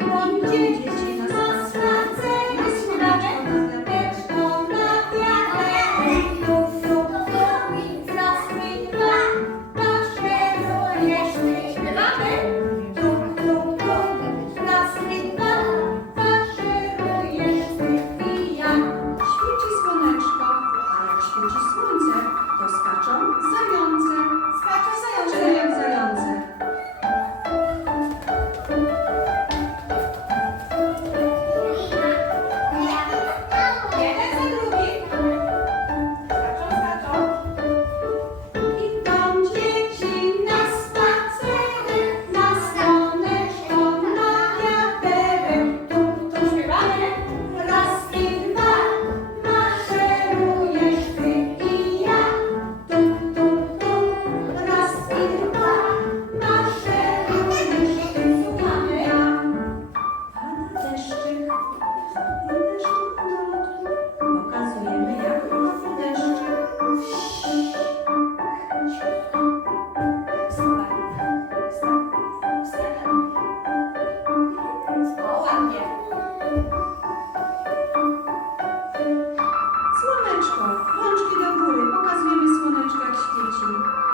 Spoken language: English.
İnci. And.